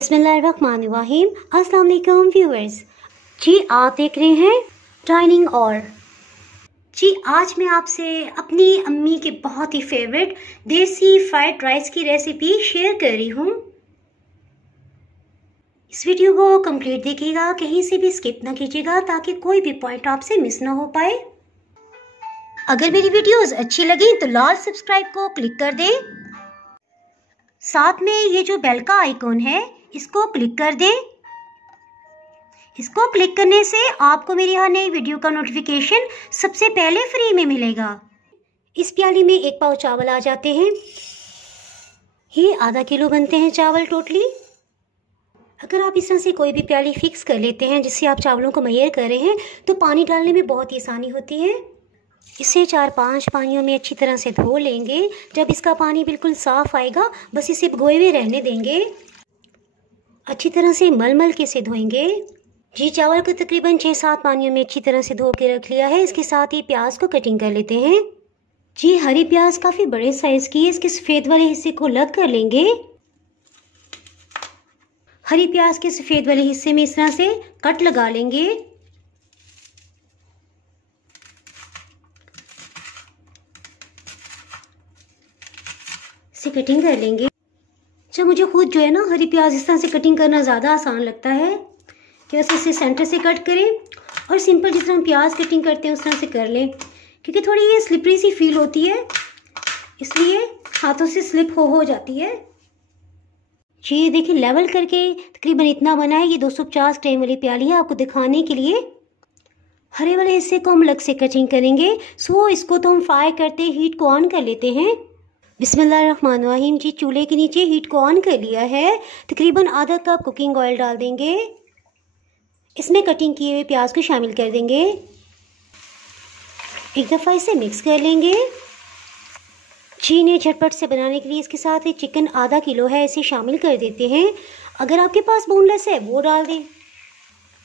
बिस्मिल्लाहिर्रहमानिर्रहीम। अस्सलाम वालेकुम व्यूअर्स। जी आप देख रहे हैं डाइनिंग और जी आज मैं आपसे अपनी अम्मी के बहुत ही फेवरेट देसी फ्राइड राइस की रेसिपी शेयर कर रही हूँ। इस वीडियो को कंप्लीट देखिएगा, कहीं से भी स्किप ना कीजिएगा ताकि कोई भी पॉइंट आपसे मिस ना हो पाए। अगर मेरी वीडियोस अच्छी लगी तो लाल सब्सक्राइब को क्लिक कर दें। साथ में ये जो बेल का आइकॉन है इसको क्लिक कर दें। इसको क्लिक करने से आपको मेरी हर नई वीडियो का नोटिफिकेशन सबसे पहले फ्री में मिलेगा। इस प्याली में 1 पाव चावल आ जाते हैं। ये आधा किलो बनते हैं चावल टोटली। अगर आप इस तरह से कोई भी प्याली फिक्स कर लेते हैं जिससे आप चावलों को मैयर कर रहे हैं तो पानी डालने में बहुत ही आसानी होती है। इसे 4-5 पानियों में अच्छी तरह से धो लेंगे। जब इसका पानी बिल्कुल साफ आएगा बस इसे भिगोए हुए रहने देंगे। अच्छी तरह से मल के इसे धोएंगे। जी चावल को तकरीबन 6-7 पानियों में अच्छी तरह से धो के रख लिया है। इसके साथ ही प्याज को कटिंग कर लेते हैं। जी हरी प्याज काफ़ी बड़े साइज़ की है, इसके सफ़ेद वाले हिस्से को अलग कर लेंगे। हरी प्याज के सफ़ेद वाले हिस्से में इस तरह से कट लगा लेंगे। इसे कटिंग कर लेंगे। अच्छा मुझे खुद जो है ना हरी प्याज इस तरह से कटिंग करना ज़्यादा आसान लगता है कि बस इसे सेंटर से कट करें और सिंपल जिस तरह हम प्याज कटिंग करते हैं उस तरह से कर लें, क्योंकि थोड़ी ये स्लिपरी सी फील होती है इसलिए हाथों से स्लिप हो जाती है। जी देखिए लेवल करके तकरीबन इतना बना है। ये 250 ग्राम वाली प्याली है। आपको दिखाने के लिए हरे वाले हिस्से को हम अलग से कटिंग करेंगे। सो इसको तो हम फ्राई करते हीट को ऑन कर लेते हैं। बिस्मिल्लाहिर्रहमानिर्रहीम। जी चूल्हे के नीचे हीट को ऑन कर लिया है। तकरीबन आधा कप कुकिंग ऑयल डाल देंगे। इसमें कटिंग किए हुए प्याज को शामिल कर देंगे। एक दफ़ा इसे मिक्स कर लेंगे। जी ने झटपट से बनाने के लिए इसके साथ एक चिकन आधा किलो है, इसे शामिल कर देते हैं। अगर आपके पास बोनलेस है वो डाल दें।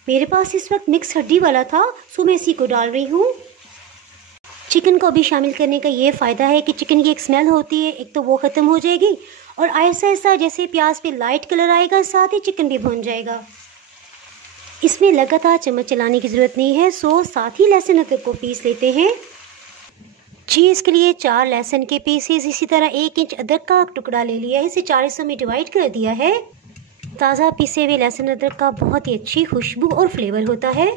मेरे पास इस वक्त मिक्स हड्डी वाला था सो मैं इसी को डाल रही हूँ। चिकन को भी शामिल करने का ये फ़ायदा है कि चिकन की एक स्मेल होती है, एक तो वो ख़त्म हो जाएगी और ऐसा ऐसा जैसे प्याज पे लाइट कलर आएगा साथ ही चिकन भी भुन जाएगा। इसमें लगातार चम्मच चलाने की ज़रूरत नहीं है। सो साथ ही लहसुन अदरक को पीस लेते हैं। जी इसके लिए 4 लहसुन के पीसेस, इसी तरह 1 इंच अदरक का टुकड़ा ले लिया है, इसे 4 हिस्सों में डिवाइड कर दिया है। ताज़ा पीसे हुए लहसुन अदरक का बहुत ही अच्छी खुशबू और फ्लेवर होता है।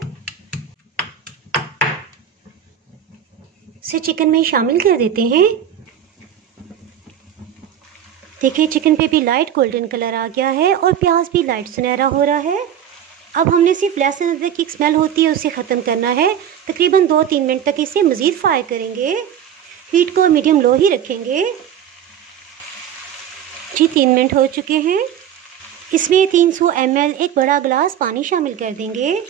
इसे चिकन में शामिल कर देते हैं। देखिए चिकन पे भी लाइट गोल्डन कलर आ गया है और प्याज भी लाइट सुनहरा हो रहा है। अब हमने सिर्फ लहसुन अदरक की स्मेल होती है उसे ख़त्म करना है। तकरीबन 2-3 मिनट तक इसे मज़ीद फ्राई करेंगे। हीट को मीडियम लो ही रखेंगे। जी 3 मिनट हो चुके हैं। इसमें 300 ml एक बड़ा गिलास पानी शामिल कर देंगे।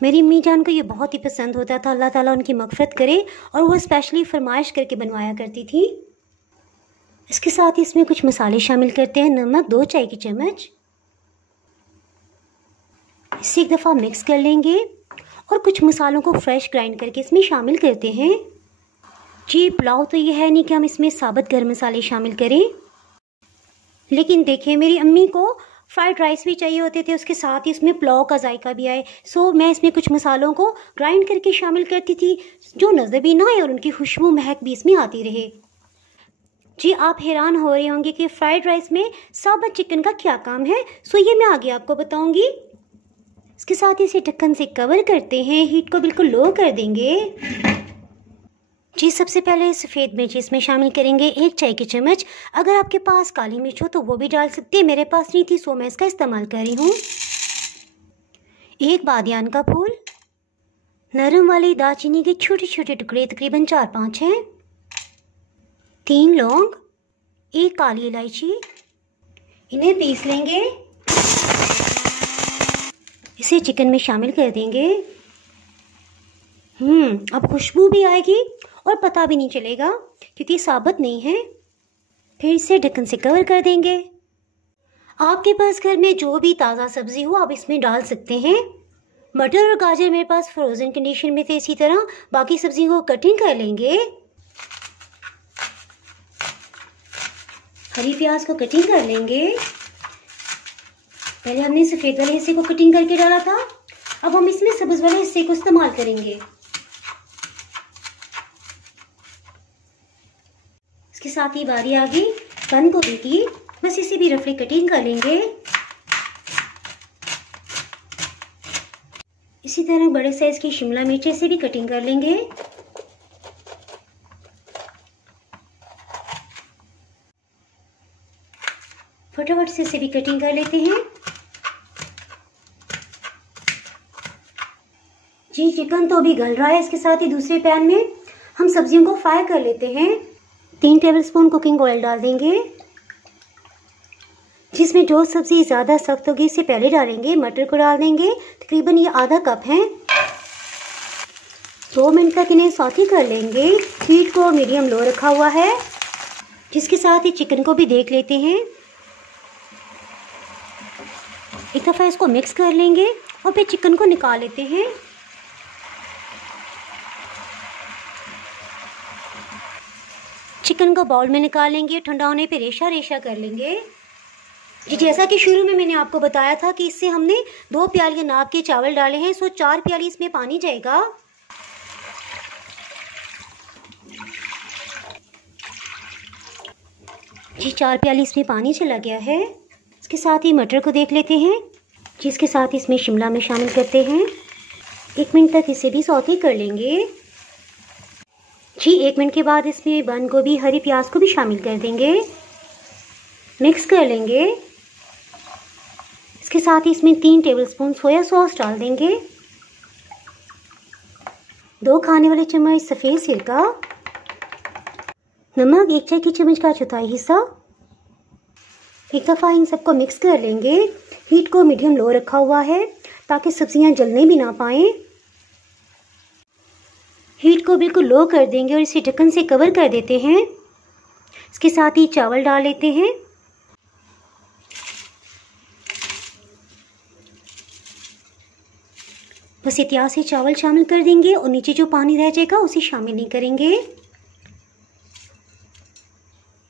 मेरी अम्मी जान को ये बहुत ही पसंद होता था, अल्लाह ताला उनकी मग़फ़िरत करे, और वो स्पेशली फरमाइश करके बनवाया करती थी। इसके साथ ही इसमें कुछ मसाले शामिल करते हैं। नमक 2 चाय की चम्मच। इसे एक दफ़ा मिक्स कर लेंगे और कुछ मसालों को फ्रेश ग्राइंड करके इसमें शामिल करते हैं। जी पुलाव तो ये है नहीं कि हम इसमें साबुत गर्म मसाले शामिल करें, लेकिन देखिए मेरी अम्मी को फ्राइड राइस भी चाहिए होते थे, उसके साथ ही इसमें पुलाव का जायका भी आए। सो मैं इसमें कुछ मसालों को ग्राइंड करके शामिल करती थी जो नज़र भी ना आए और उनकी खुशबू महक भी इसमें आती रहे। जी आप हैरान हो रहे होंगे कि फ्राइड राइस में साबुत चिकन का क्या काम है। सो ये मैं आगे आपको बताऊंगी। इसके साथ ही इसे ढक्कन से कवर करते हैं। हीट को बिल्कुल लो कर देंगे। जी सबसे पहले सफ़ेद मिर्च इसमें शामिल करेंगे 1 चाय की चम्मच। अगर आपके पास काली मिर्च हो तो वो भी डाल सकते हैं, मेरे पास नहीं थी सो मैं इसका इस्तेमाल कर रही हूँ। 1 बादियान का फूल, नरम वाली दालचीनी के छोटे छोटे टुकड़े तकरीबन 4-5 हैं, 3 लौंग, 1 काली इलायची। इन्हें पीस लेंगे। इसे चिकन में शामिल कर देंगे। अब खुशबू भी आएगी और पता भी नहीं चलेगा क्योंकि साबुत नहीं है। फिर इसे ढक्कन से कवर कर देंगे। आपके पास घर में जो भी ताज़ा सब्ज़ी हो आप इसमें डाल सकते हैं। मटर और गाजर मेरे पास फ्रोज़न कंडीशन में थे। इसी तरह बाकी सब्जियों को कटिंग कर लेंगे। हरी प्याज को कटिंग कर लेंगे। पहले हमने सफ़ेद वाले हिस्से को कटिंग करके डाला था, अब हम इसमें सब्ज़ वाले हिस्से को इस्तेमाल करेंगे। इसके साथ ही बारी आ गई बंद गोभी की, बस इसे भी रफली कटिंग कर लेंगे। इसी तरह बड़े साइज की शिमला मिर्च से भी कटिंग कर लेंगे। फटाफट से इसे भी कटिंग कर लेते हैं। जी चिकन तो अभी गल रहा है। इसके साथ ही दूसरे पैन में हम सब्जियों को फ्राई कर लेते हैं। 3 टेबलस्पून कुकिंग ऑयल डाल देंगे, जिसमें जो सब्जी ज़्यादा सख्त होगी इसे पहले डालेंगे। मटर को डाल देंगे, तकरीबन ये आधा कप है। 2 मिनट तक इन्हें सौते कर लेंगे। हीट को मीडियम लो रखा हुआ है। जिसके साथ ही चिकन को भी देख लेते हैं। एक दफ़ा इसको मिक्स कर लेंगे और फिर चिकन को निकाल लेते हैं। चिकन को बाउल में निकाल लेंगे, ठंडा होने पे रेशा रेशा कर लेंगे। जी जैसा कि शुरू में मैंने आपको बताया था कि इससे हमने 2 प्याली नाप के चावल डाले हैं, सो 4 प्याली इसमें पानी जाएगा। जी 4 प्याली इसमें पानी चला गया है। इसके साथ ही मटर को देख लेते हैं, जिसके साथ इसमें शिमला मिर्च शामिल करते हैं। 1 मिनट तक इसे भी सौते कर लेंगे। जी 1 मिनट के बाद इसमें बंद गोभी, हरी प्याज को भी शामिल कर देंगे, मिक्स कर लेंगे। इसके साथ ही इसमें 3 टेबलस्पून सोया सॉस डाल देंगे, 2 खाने वाले चम्मच सफ़ेद सिरका, नमक 1 चाय की चम्मच का 1/4 हिस्सा। एक दफ़ा इन सबको मिक्स कर लेंगे। हीट को मीडियम लो रखा हुआ है ताकि सब्जियां जलने भी ना पाएँ। हीट को बिल्कुल लो कर देंगे और इसे ढक्कन से कवर कर देते हैं। इसके साथ ही चावल डाल लेते हैं। बस एहतियात से चावल शामिल कर देंगे और नीचे जो पानी रह जाएगा उसे शामिल नहीं करेंगे।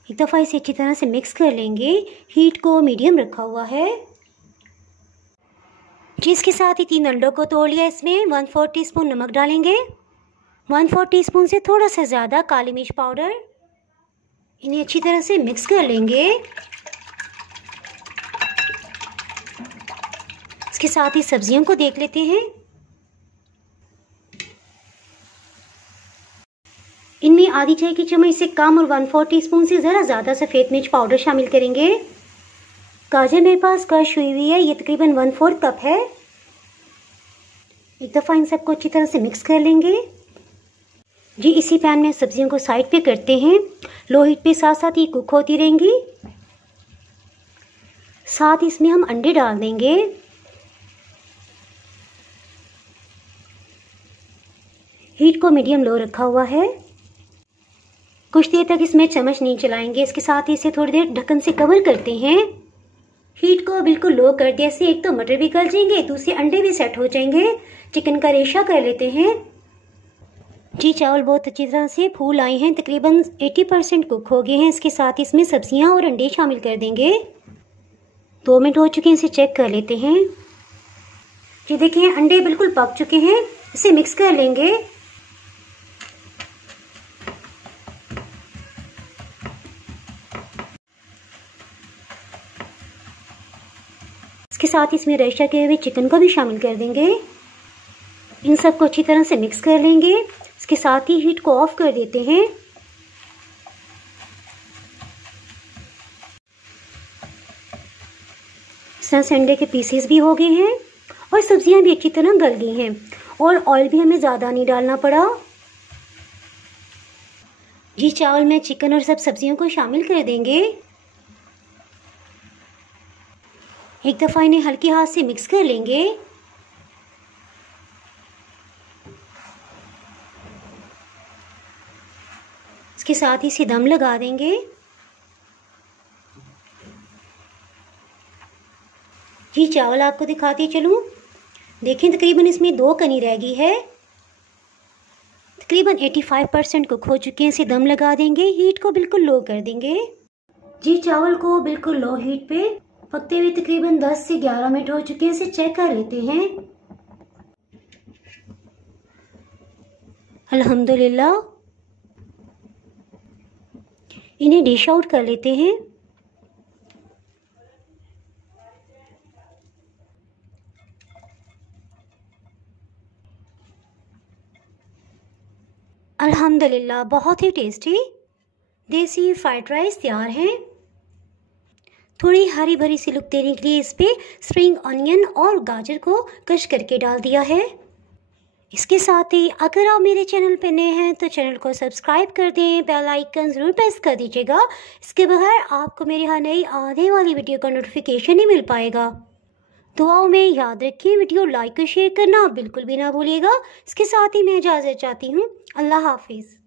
एक दफ़ा इसे अच्छी तरह से मिक्स कर लेंगे। हीट को मीडियम रखा हुआ है। जिसके साथ ही 3 अंडों को तोड़ लिया। इसमें 1/4 टीस्पून नमक डालेंगे, 1/4 टीस्पून से थोड़ा सा ज़्यादा काली मिर्च पाउडर। इन्हें अच्छी तरह से मिक्स कर लेंगे। इसके साथ ही सब्जियों को देख लेते हैं। इनमें आधी चाय की चम्मच से कम और 1/4 टीस्पून से ज़रा ज़्यादा सफ़ेद मिर्च पाउडर शामिल करेंगे। गाजर मेरे पास क्रश हुई हुई है, ये तकरीबन 1/4 कप है। एक दफ़ा इन सबको अच्छी तरह से मिक्स कर लेंगे। जी इसी पैन में सब्जियों को साइड पे करते हैं। लो हीट पे साथ साथ ही कुक होती रहेंगी। साथ इसमें हम अंडे डाल देंगे। हीट को मीडियम लो रखा हुआ है। कुछ देर तक इसमें चम्मच नहीं चलाएंगे। इसके साथ ही इसे थोड़ी देर ढक्कन से कवर करते हैं। हीट को बिल्कुल लो कर दिया से एक तो मटर भी गल जाएंगे, दूसरे अंडे भी सेट हो जाएंगे। चिकन का रेशा कर लेते हैं। जी चावल बहुत अच्छी तरह से फूल आए हैं, तकरीबन 80% कुक हो गए हैं। इसके साथ इसमें सब्जियां और अंडे शामिल कर देंगे। 2 मिनट हो चुके हैं, इसे चेक कर लेते हैं। जी देखिए अंडे बिल्कुल पक चुके हैं, इसे मिक्स कर लेंगे। इसके साथ इसमें रेशा किए हुए चिकन को भी शामिल कर देंगे। इन सबको अच्छी तरह से मिक्स कर लेंगे। इसके साथ ही हीट को ऑफ कर देते हैं। इस तरह से अंडे के पीसेस भी हो गए हैं और सब्जियां भी अच्छी तरह गल गई हैं और ऑयल भी हमें ज़्यादा नहीं डालना पड़ा। जी चावल में चिकन और सब सब्जियों को शामिल कर देंगे। एक दफ़ा इन्हें हल्के हाथ से मिक्स कर लेंगे। इसके साथ ही इसे दम लगा देंगे। जी चावल आपको दिखाती चलूँ, देखें तकरीबन इसमें 2 कनी रह गई है। तकरीबन 85% कुक हो चुके हैं। इसे दम लगा देंगे। हीट को बिल्कुल लो कर देंगे। जी चावल को बिल्कुल लो हीट पे पकते हुए तकरीबन 10 से 11 मिनट हो चुके हैं। इसे चेक कर लेते हैं। अल्हम्दुलिल्लाह। इन्हें डिश आउट कर लेते हैं। अल्हम्दुलिल्लाह, बहुत ही टेस्टी देसी फ्राइड राइस तैयार है। थोड़ी हरी भरी सी लुक देने के लिए इस पे स्प्रिंग ऑनियन और गाजर को कश करके डाल दिया है। इसके साथ ही अगर आप मेरे चैनल पे नए हैं तो चैनल को सब्सक्राइब कर दें, बेल आइकन ज़रूर प्रेस कर दीजिएगा। इसके बगैर आपको मेरी हर नई आने वाली वीडियो का नोटिफिकेशन नहीं मिल पाएगा। दुआओं में याद रखिए, वीडियो लाइक और शेयर करना बिल्कुल भी ना भूलिएगा। इसके साथ ही मैं इजाज़त चाहती हूँ। अल्लाह हाफिज़।